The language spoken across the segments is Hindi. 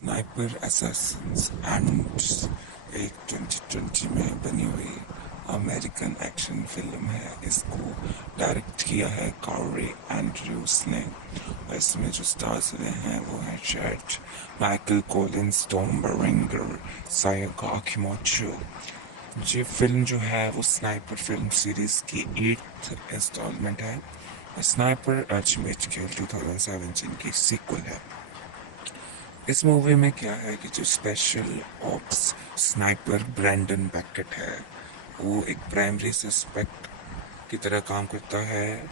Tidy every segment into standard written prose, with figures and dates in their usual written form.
स्नाइपर असैसिन्स एंड एक 2020 में बनी हुई अमेरिकन एक्शन फिल्म है। इसको डायरेक्ट किया है कार्ल एंड्रयूस ने। और इसमें जो स्टार्स हुए हैं वो हैं शायद माइकल कोलिन्स, टॉम बरेंगर, सायका अकिमोटो। ये फिल्म जो है वो स्नाइपर फिल्म सीरीज की 8th इंस्टॉलमेंट है। स्नाइपर अल्टीमेट किल 2017 की सीक्वल है। इस मूवी में क्या है कि जो special ops sniper Brandon Beckett है वो एक प्राइमरी सस्पेक्ट की तरह काम करता है,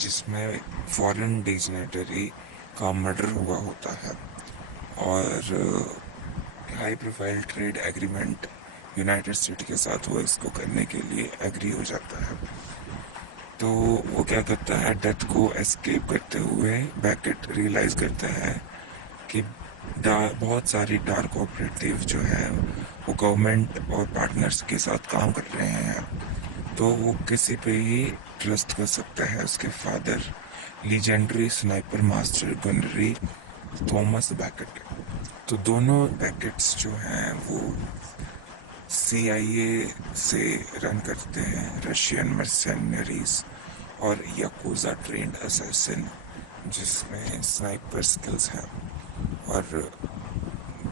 जिसमें फॉरेन डिजनेटरी का मर्डर हुआ होता है और high profile trade agreement United state के साथ वो इसको करने के लिए एग्री हो जाता है। तो वो क्या करता है, डेथ को एस्केप करते हुए बैकेट रियलाइज करता है कि बहुत सारी डार्क ऑपरेटिव जो है वो गवर्नमेंट और पार्टनर्स के साथ काम कर रहे हैं, तो वो किसी पे ही ट्रस्ट कर सकता है। उसके father legendary sniper master gunnery Thomas baked. तो दोनों बैकेट्स जो हैं वो CIA से रन करते हैं, रशियन मर्सेनरीज और याकूजा ट्रेंड असैसिन, जिसमें स्नाइपर स्किल्स हैं। और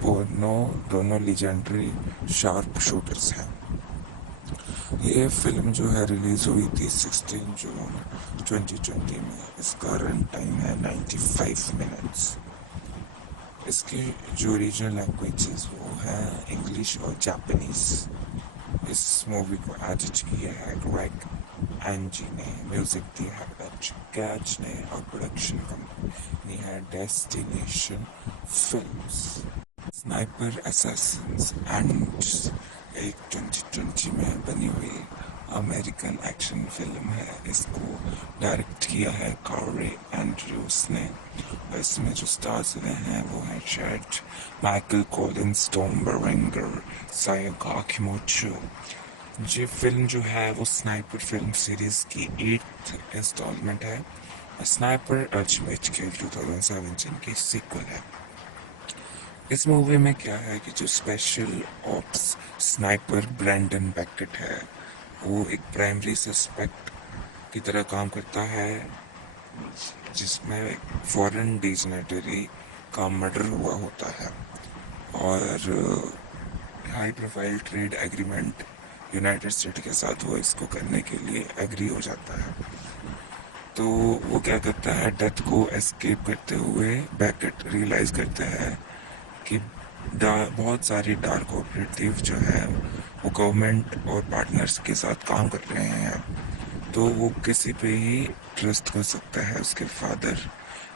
दोनों लीजेंडरी शार्प शूटर्स हैं। ये फिल्म जो है रिलीज हुई थी 16 जून 2020 में। इसका रन टाइम है 95 मिनट्स। इसकी जो रीजनल लैंग्वेजेस वो हैं इंग्लिश और जापानीज। इस मूवी को एडिट किया है ग्रेग एंजी ने, म्यूजिक दिया है बच कैच ने और प्रोडक्शन कंपनी है destination films. Sniper Assassin's and एक 2020 में बनी हुई अमेरिकन एक्शन फिल्म है। इसको डायरेक्ट किया है कार्ल एंड्रयूस ने। और इसमें जो स्टार्स हुए हैं वो हैं शायद माइकल कोलिन्स, टॉम बरेंगर, सायका अकिमोटो। ये फिल्म जो है वो स्नाइपर फिल्म सीरीज की 8th इंस्टॉलमेंट है। स्नाइपर अल्टीमेट किल 2017 की सीक्वल है। इस मूवी में क्या है कि जो special ops sniper Brandon Beckett है वो एक प्राइमरी सस्पेक्ट की तरह काम करता है, जिसमें फॉरेन डिजनेटरी का मर्डर हुआ होता है और high profile trade agreement United state के साथ वो इसको करने के लिए एग्री हो जाता है। तो वो क्या करता है, डेथ को एस्केप करते हुए बैकेट रियलाइज करता है कि बहुत सारी डार्क ऑपरेटिव जो है वो गवर्नमेंट और पार्टनर्स के साथ काम कर रहे हैं, तो वो किसी पे ही ट्रस्ट कर सकता है। उसके father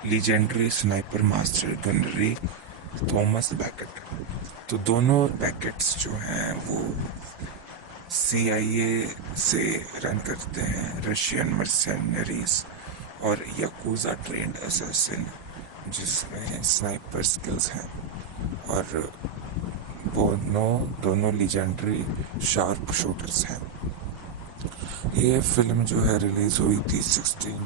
legendary sniper master gunnery Thomas baked. तो दोनों बैकेट्स जो हैं वो CIA से रन करते हैं, रशियन मर्सेनरीज और याकूजा ट्रेंड असैसिन, जिसमें स्नाइपर स्किल्स हैं। और दोनों लीजेंडरी शार्प शूटर्स हैं। ये फिल्म जो है रिलीज हुई थी 16